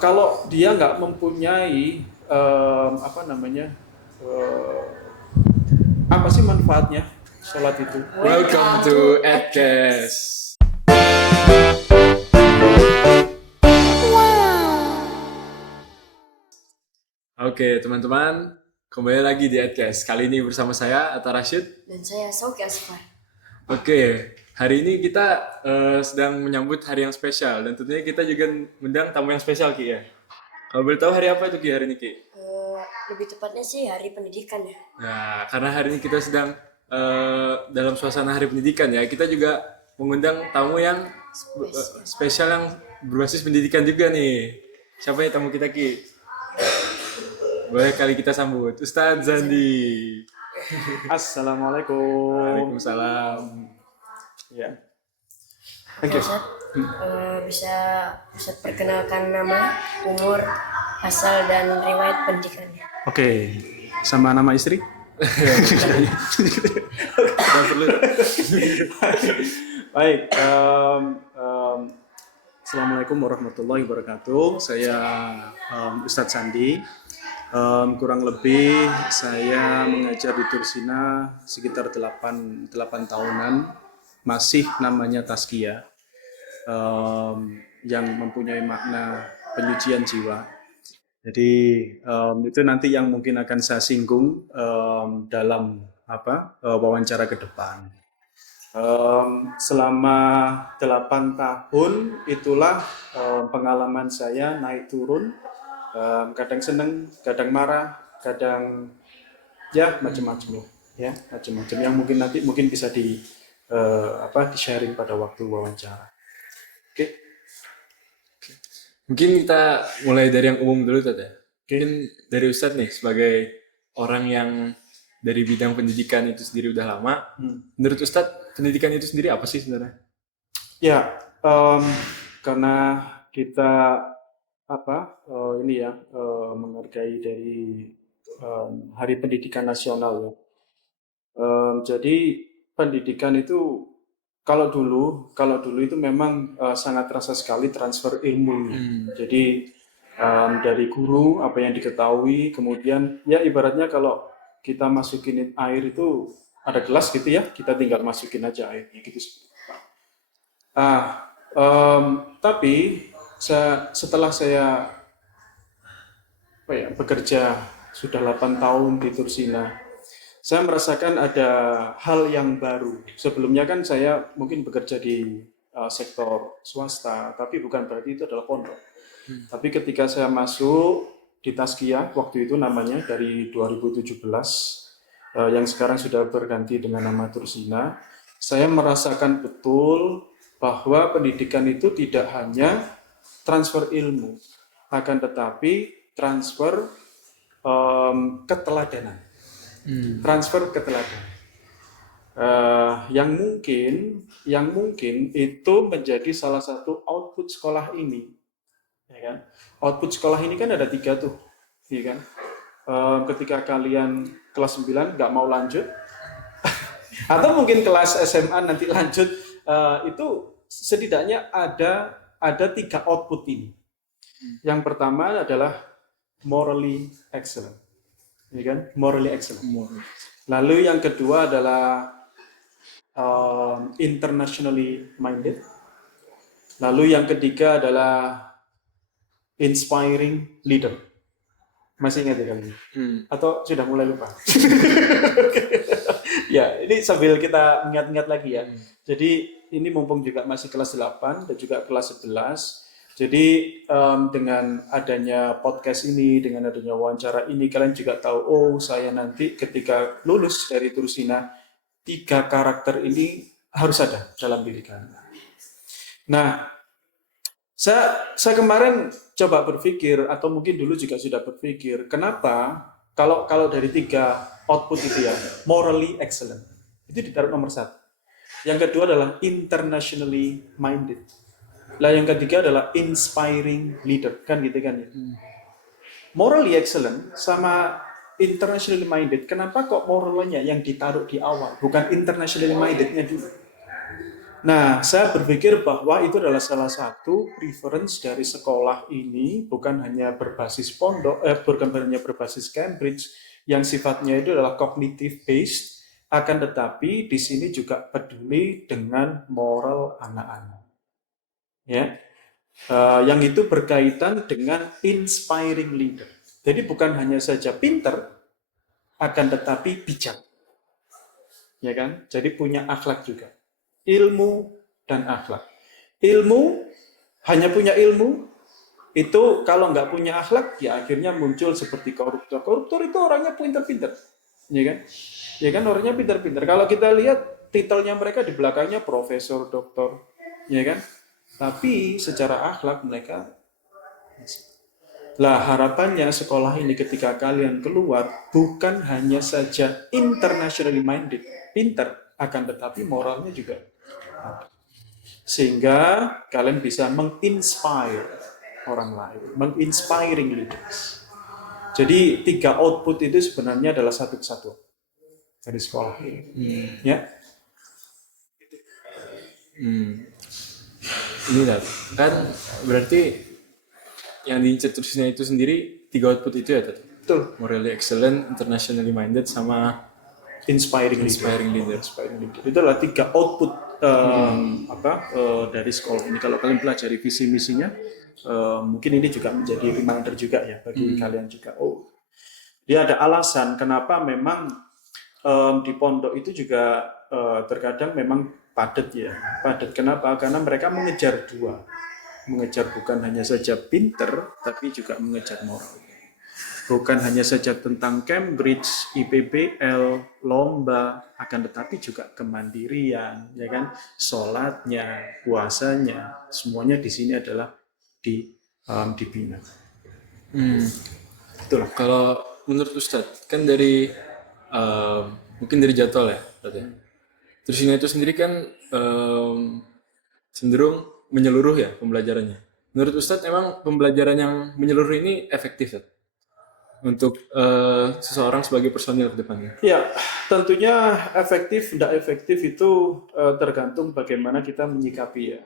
Kalau dia nggak mempunyai eh, apa sih manfaatnya sholat itu? Welcome to Edcast. Oke, teman-teman, kembali lagi di Edcast. Kali ini bersama saya Atta Rashid. Dan saya Soki Asfar. Oke, hari ini kita sedang menyambut hari yang spesial dan tentunya kita juga mengundang tamu yang spesial, Ki ya. Kalau boleh tahu hari apa itu Ki hari ini, Ki? Lebih tepatnya sih hari pendidikan ya. Nah, karena hari ini kita sedang dalam suasana hari pendidikan ya, kita juga mengundang tamu yang spesial yang berbasis pendidikan juga nih. Siapa ya tamu kita, Ki? Boleh kali kita sambut Ustadz Zandi. Assalamualaikum. Waalaikumsalam. Ya. Oke, Ustaz, bisa perkenalkan nama, umur, asal dan riwayat pendidikannya. Oke. Sama nama istri? Tidak perlu. Baik. Assalamualaikum warahmatullahi wabarakatuh. Saya Ustadz Sandi. Kurang lebih saya mengajar di Tursina sekitar 8 tahunan, masih namanya Tazkiyah, yang mempunyai makna penyucian jiwa. Jadi itu nanti yang mungkin akan saya singgung dalam wawancara ke depan. Selama 8 tahun itulah pengalaman saya naik turun. Kadang seneng, kadang marah, kadang ya macam-macam ya, macam-macam yang mungkin bisa di sharing pada waktu wawancara. Oke. Mungkin kita mulai dari yang umum dulu, Tata. Mungkin dari Ustadz nih, sebagai orang yang dari bidang pendidikan itu sendiri udah lama. Menurut Ustadz, pendidikan itu sendiri apa sih sebenarnya? Ya, karena kita menghargai dari Hari Pendidikan Nasional ya. Jadi pendidikan itu kalau dulu itu memang sangat terasa sekali transfer ilmu. Jadi dari guru apa yang diketahui, kemudian ya ibaratnya kalau kita masukin air itu ada gelas gitu ya, kita tinggal masukin aja airnya gitu. Tapi setelah saya bekerja sudah 8 tahun di Tursina, saya merasakan ada hal yang baru. Sebelumnya kan saya mungkin bekerja di sektor swasta, tapi bukan berarti itu adalah pondok. Tapi ketika saya masuk di Tazkiyah, waktu itu namanya dari 2017, yang sekarang sudah berganti dengan nama Tursina, saya merasakan betul bahwa pendidikan itu tidak hanya transfer ilmu, akan tetapi transfer keteladanan. Transfer keteladanan. Yang mungkin itu menjadi salah satu output sekolah ini. Ya kan? Output sekolah ini kan ada 3 tuh. Ya kan? Ketika kalian kelas 9 nggak mau lanjut, atau mungkin kelas SMA nanti lanjut, itu setidaknya ada 3 output ini. Yang pertama adalah morally excellent, ya kan? Morally excellent. Lalu yang kedua adalah internationally minded. Lalu yang ketiga adalah inspiring leader. Masih ingat ya kalian? Atau sudah mulai lupa? Ya, ini sambil kita ingat-ingat lagi ya. Jadi ini mumpung juga masih kelas 8 dan juga kelas 11. Jadi dengan adanya podcast ini, dengan adanya wawancara ini, kalian juga tahu, oh saya nanti ketika lulus dari Tursina, 3 karakter ini harus ada dalam diri kalian. Nah, saya kemarin coba berpikir, atau mungkin dulu juga sudah berpikir, kenapa kalau dari 3 output itu ya, morally excellent, itu ditaruh nomor 1. Yang kedua adalah internationally minded. Lah yang ketiga adalah inspiring leader, kan gitu kan ya. Morally excellent sama internationally minded, kenapa kok moralnya yang ditaruh di awal, bukan internationally mindednya dulu? Nah, saya berpikir bahwa itu adalah salah satu preference dari sekolah ini, bukan hanya berbasis pondok, bukan hanya berbasis Cambridge, yang sifatnya itu adalah cognitive based, akan tetapi di sini juga peduli dengan moral anak-anak. Ya, yang itu berkaitan dengan inspiring leader. Jadi bukan hanya saja pinter, akan tetapi bijak, ya kan? Jadi punya akhlak juga, ilmu dan akhlak. Ilmu, hanya punya ilmu, itu kalau nggak punya akhlak, ya akhirnya muncul seperti koruptor. Koruptor itu orangnya pinter-pinter, ya kan? Ya kan, orangnya pinter-pinter. Kalau kita lihat titelnya mereka di belakangnya profesor, doktor, ya kan? Tapi secara akhlak mereka. Lah harapannya sekolah ini ketika kalian keluar bukan hanya saja internationally minded, pinter, akan tetapi moralnya juga ada. Sehingga kalian bisa menginspire orang lain, menginspiring leaders. Jadi 3 output itu sebenarnya adalah satu kesatuan dari sekolah ini. Ya. Ini kan berarti yang diincar terusnya itu sendiri 3 output itu ya tadi. Betul. Morally excellent, internationally minded, sama Inspiring leader. Itu adalah 3 output dari sekolah ini. Kalau kalian pelajari visi misinya, mungkin ini juga menjadi reminder juga ya bagi kalian juga. Oh, dia ada alasan kenapa memang di pondok itu juga terkadang memang padat ya. Padat kenapa? Karena mereka mengejar 2. Mengejar bukan hanya saja pinter, tapi juga mengejar moral. Bukan hanya saja tentang Cambridge, IPBL, lomba, akan tetapi juga kemandirian, ya kan, sholatnya, puasanya, semuanya di sini adalah dibina. Itulah. Kalau menurut Ustadz, kan dari mungkin dari jadwal ya, terus ini itu sendiri kan cenderung menyeluruh ya pembelajarannya. Menurut Ustadz, emang pembelajaran yang menyeluruh ini efektif ya? Untuk seseorang sebagai personil ke depannya? Ya, tentunya efektif, tidak efektif itu tergantung bagaimana kita menyikapi ya.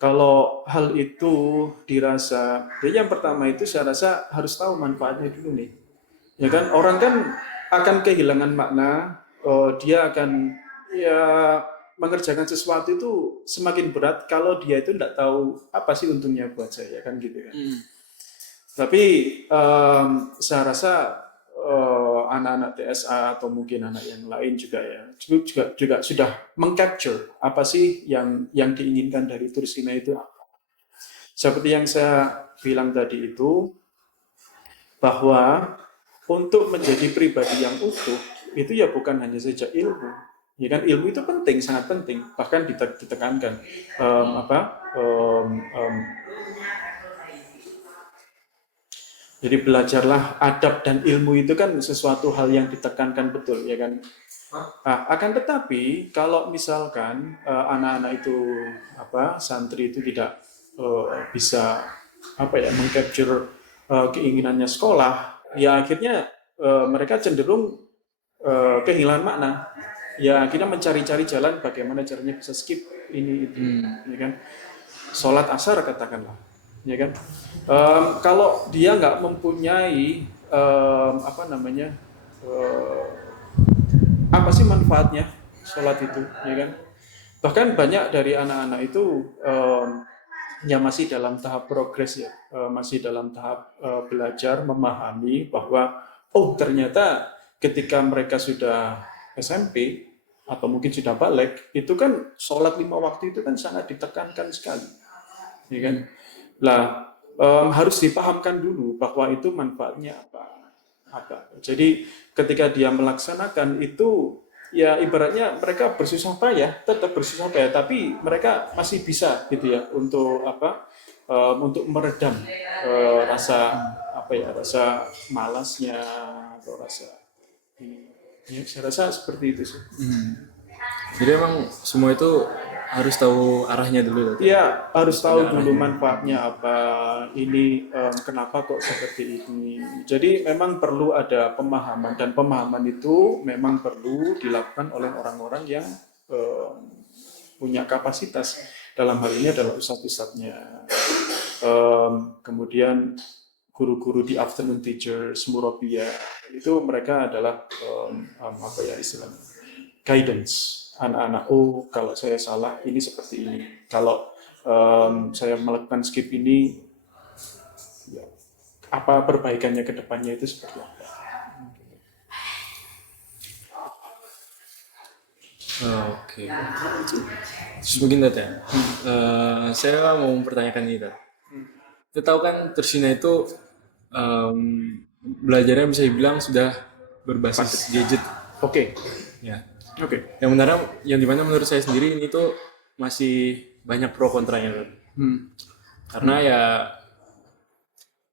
Kalau hal itu dirasa, jadi yang pertama itu saya rasa harus tahu manfaatnya dulu nih. Ya kan, orang kan akan kehilangan makna, dia akan ya mengerjakan sesuatu itu semakin berat kalau dia itu tidak tahu apa sih untungnya buat saya kan gitu kan. Tapi saya rasa anak-anak TSA atau mungkin anak yang lain juga ya juga sudah mengcapture apa sih yang diinginkan dari Tursina itu. Seperti yang saya bilang tadi itu, bahwa untuk menjadi pribadi yang utuh itu ya bukan hanya saja ilmu, ya kan, ilmu itu penting, sangat penting, bahkan ditekankan jadi belajarlah adab dan ilmu itu kan sesuatu hal yang ditekankan betul, ya kan. Nah, akan tetapi kalau misalkan anak-anak itu santri itu tidak bisa mengcapture keinginannya sekolah, ya akhirnya mereka cenderung kehilangan makna. Ya akhirnya mencari-cari jalan bagaimana caranya bisa skip ini itu, ya kan. Sholat asar katakanlah, ya kan. Kalau dia nggak mempunyai apa sih manfaatnya sholat itu, ya kan. Bahkan banyak dari anak-anak itu yang masih dalam tahap progres ya, masih dalam tahap belajar memahami bahwa ternyata ketika mereka sudah SMP atau mungkin sudah balik, itu kan sholat 5 waktu itu kan sangat ditekankan sekali, ya kan. Lah harus dipahamkan dulu bahwa itu manfaatnya apa. Jadi ketika dia melaksanakan itu, ya ibaratnya mereka bersusah payah, tetap bersusah payah, tapi mereka masih bisa gitu ya untuk untuk meredam rasa rasa malasnya atau rasa ya, saya rasa seperti itu sih. Jadi emang semua itu harus tahu arahnya dulu. Iya, harus tahu dulu manfaatnya apa. Ini kenapa kok seperti ini. Jadi memang perlu ada pemahaman, dan pemahaman itu memang perlu dilakukan oleh orang-orang yang punya kapasitas. Dalam hal ini adalah ustadz-ustadznya. Kemudian guru-guru di afternoon teachers, murabia, itu mereka adalah apa ya istilahnya, guidance anak-anak. Oh, kalau saya salah ini seperti ini. Kalau saya melakukan skip ini, ya, apa perbaikannya ke depannya itu seperti apa? Oke. Terus mungkin Tat ya, saya mau mempertanyakan ini Tat. Kita tahu kan Tursina itu belajarnya bisa dibilang sudah berbasis gadget. Oke. Ya. Oke. Yang dimana menurut saya sendiri ini tuh masih banyak pro kontranya Tat. Karena ya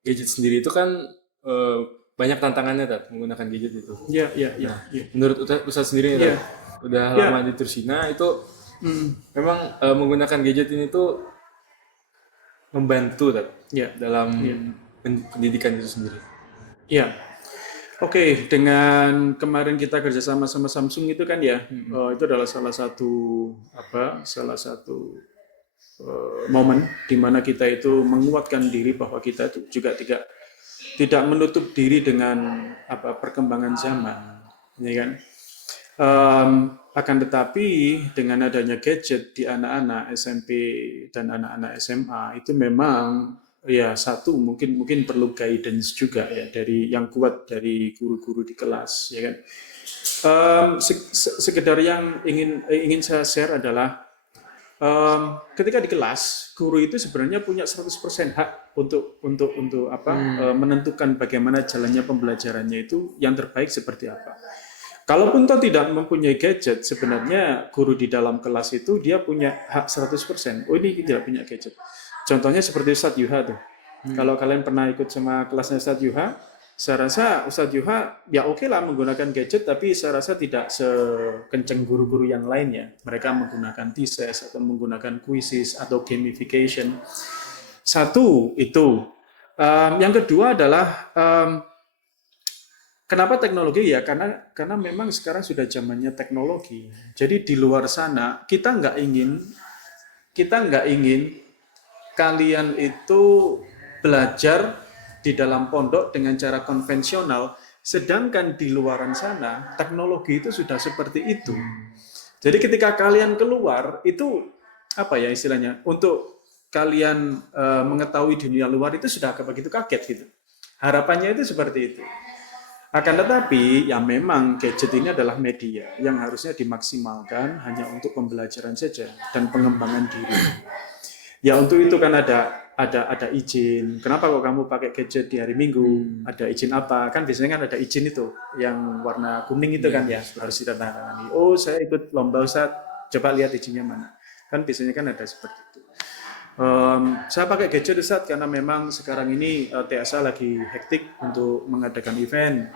gadget sendiri itu kan banyak tantangannya Tat menggunakan gadget itu. Iya. Menurut Ustadz sendiri Tat, udah lama di Tursina itu memang menggunakan gadget ini tuh membantu dalam pendidikan itu sendiri. Iya. Oke, dengan kemarin kita kerjasama sama Samsung itu kan ya, itu adalah salah satu momen di mana kita itu menguatkan diri bahwa kita itu juga tidak menutup diri dengan perkembangan zaman, ya kan? Akan tetapi dengan adanya gadget di anak-anak SMP dan anak-anak SMA itu memang ya satu mungkin perlu guidance juga ya dari yang kuat dari guru-guru di kelas, ya kan. Sekedar yang ingin saya share adalah ketika di kelas guru itu sebenarnya punya 100% hak untuk menentukan bagaimana jalannya pembelajarannya itu yang terbaik seperti apa. Kalaupun toh tidak mempunyai gadget, sebenarnya guru di dalam kelas itu dia punya hak 100%. Oh, ini tidak punya gadget. Contohnya seperti Ustadz Yuha tuh. Kalau kalian pernah ikut sama kelasnya Ustadz Yuha, saya rasa Ustadz Yuha ya oke lah menggunakan gadget, tapi saya rasa tidak sekencang guru-guru yang lainnya. Mereka menggunakan thesis atau menggunakan quizzes atau gamification. Satu itu. Yang kedua adalah kenapa teknologi ya? Karena memang sekarang sudah zamannya teknologi. Jadi di luar sana kita nggak ingin kalian itu belajar di dalam pondok dengan cara konvensional, sedangkan di luaran sana teknologi itu sudah seperti itu. Jadi ketika kalian keluar itu apa ya istilahnya? Untuk kalian mengetahui dunia luar itu sudah begitu kaget gitu. Harapannya itu seperti itu. Akan tetapi, ya memang gadget ini adalah media yang harusnya dimaksimalkan hanya untuk pembelajaran saja dan pengembangan diri. Ya untuk itu kan ada izin. Kenapa kok kamu pakai gadget di hari Minggu? Ada izin apa? Kan biasanya kan ada izin itu yang warna kuning itu kan ya harus ditandatangani. Oh saya ikut lomba Ustaz, coba lihat izinnya mana. Kan biasanya kan ada seperti itu. Saya pakai gadget Ustaz karena memang sekarang ini TSA lagi hektik untuk mengadakan event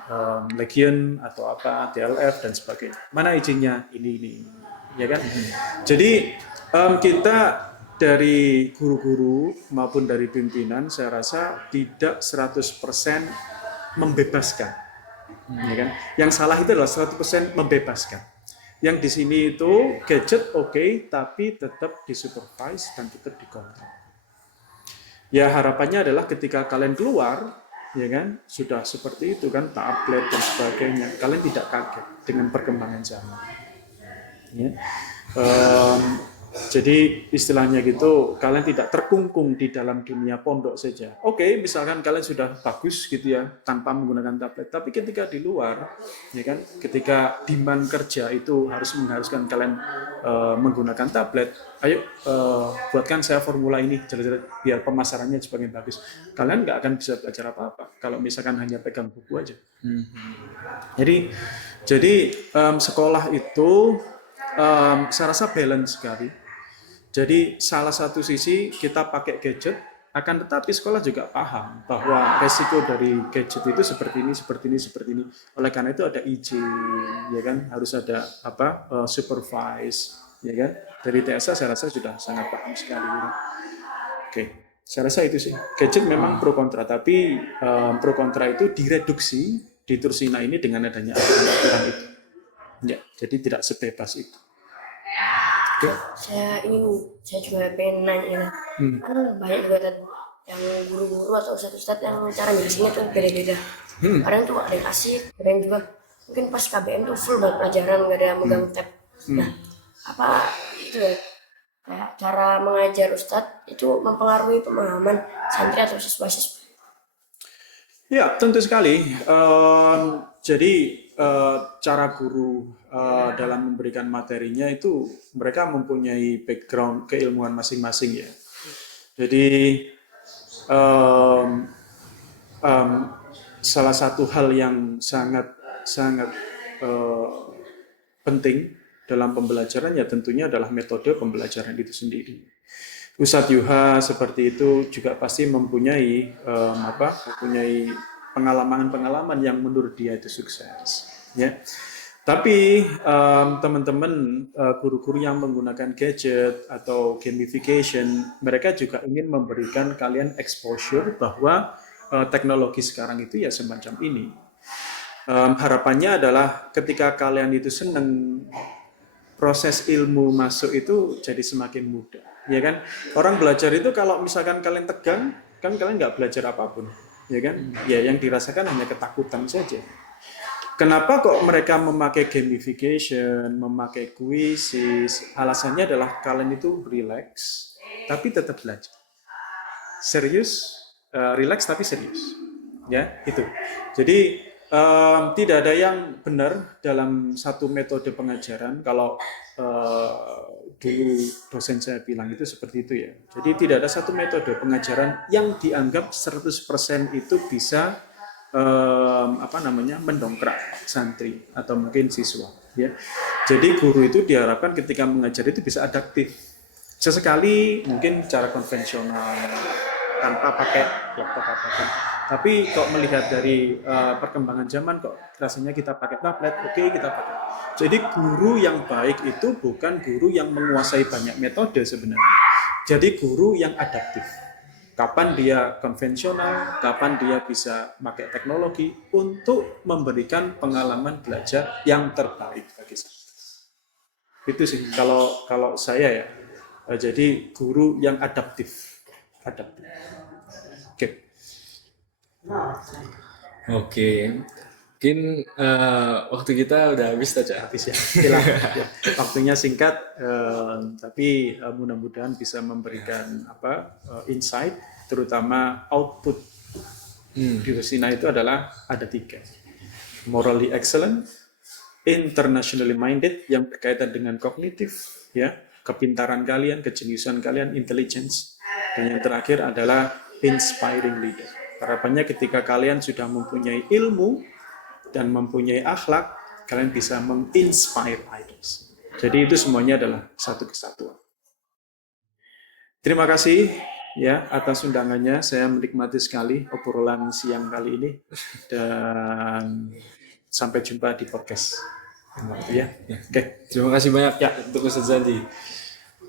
Legion atau apa TLF dan sebagainya. Mana izinnya? Ini ya kan. Jadi kita dari guru-guru maupun dari pimpinan saya rasa tidak 100% membebaskan. Ya kan? Yang salah itu adalah 100% membebaskan. Yang di sini itu gadget oke, tapi tetap disupervise dan tetap dikontrol. Ya harapannya adalah ketika kalian keluar, ya kan, sudah seperti itu kan, tablet dan sebagainya, kalian tidak kaget dengan perkembangan zaman. Ya. Jadi istilahnya gitu, kalian tidak terkungkung di dalam dunia pondok saja. Oke, misalkan kalian sudah bagus gitu ya, tanpa menggunakan tablet. Tapi ketika di luar, ya kan, ketika demand kerja itu mengharuskan kalian menggunakan tablet. Ayo, buatkan saya formula ini, biar pemasarannya semakin bagus. Kalian nggak akan bisa belajar apa-apa kalau misalkan hanya pegang buku aja. Jadi sekolah itu saya rasa balance sekali. Jadi salah satu sisi kita pakai gadget, akan tetapi sekolah juga paham bahwa resiko dari gadget itu seperti ini. Oleh karena itu ada izin, ya kan, harus ada supervise, ya kan. Dari TSA saya rasa sudah sangat paham sekali. Oke, saya rasa itu sih. Gadget memang pro kontra, tapi pro kontra itu direduksi di Tursina ini dengan adanya aturan itu. Ya, jadi tidak sebebas itu. Saya juga pengen nanya, kan banyak juga kan yang guru-guru atau ustadz-ustadz yang cara ngisinya tuh beda-beda. Kadang tuh ada yang asik, ada yang juga mungkin pas KBM tuh full banget pelajaran, nggak ada megang tab. Nah, apa itu ya, kayak cara mengajar ustadz itu mempengaruhi pemahaman santri atau siswa-siswa? Ya, tentu sekali. Jadi cara guru dalam memberikan materinya itu mereka mempunyai background keilmuan masing-masing ya. Jadi salah satu hal yang sangat penting dalam pembelajaran ya tentunya adalah metode pembelajaran itu sendiri. Ustadz Yuha seperti itu juga pasti mempunyai pengalaman-pengalaman yang menurut dia itu sukses. Ya. Tapi teman-teman guru-guru yang menggunakan gadget atau gamification, mereka juga ingin memberikan kalian exposure bahwa teknologi sekarang itu ya semacam ini. Harapannya adalah ketika kalian itu senang, proses ilmu masuk itu jadi semakin mudah, ya kan? Orang belajar itu kalau misalkan kalian tegang, kan kalian nggak belajar apapun, ya kan? Ya yang dirasakan hanya ketakutan saja. Kenapa kok mereka memakai gamification, memakai quizzes? Alasannya adalah kalian itu relax, tapi tetap belajar. Serius, relax tapi serius, ya itu. Jadi tidak ada yang benar dalam satu metode pengajaran. Kalau dulu dosen saya bilang itu seperti itu ya. Jadi tidak ada satu metode pengajaran yang dianggap 100% itu bisa mendongkrak santri atau mungkin siswa ya. Jadi guru itu diharapkan ketika mengajar itu bisa adaptif. Sesekali mungkin cara konvensional tanpa pakai laptop apapun. Tapi kok melihat dari perkembangan zaman kok rasanya kita pakai tablet, oke kita pakai. Jadi guru yang baik itu bukan guru yang menguasai banyak metode sebenarnya. Jadi guru yang adaptif. Kapan dia konvensional, kapan dia bisa pakai teknologi untuk memberikan pengalaman belajar yang terbaik bagi saya. Itu sih kalau saya ya. Jadi guru yang adaptif. Oke. Mungkin waktu kita udah habis aja. Habis ya. Waktunya singkat, tapi mudah-mudahan bisa memberikan insight, terutama output di Rusina itu adalah ada 3. Morally excellent, internationally minded yang berkaitan dengan kognitif, ya, kepintaran kalian, kejeniusan kalian, intelligence, dan yang terakhir adalah inspiring leader. Harapannya ketika kalian sudah mempunyai ilmu dan mempunyai akhlak, kalian bisa menginspire others. Jadi itu semuanya adalah satu kesatuan. Terima kasih ya atas undangannya. Saya menikmati sekali obrolan siang kali ini dan sampai jumpa di podcast. Ya. Oke. Terima kasih banyak ya untuk Ustadz Zandi.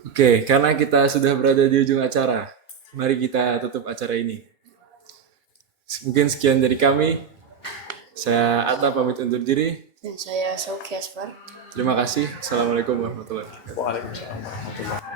Oke, karena kita sudah berada di ujung acara, mari kita tutup acara ini. Mungkin sekian dari kami. Saya Atta pamit undur diri. Dan saya Sauki Asfar. Terima kasih. Assalamualaikum warahmatullahi wabarakatuh. Waalaikumsalam warahmatullahi wabarakatuh.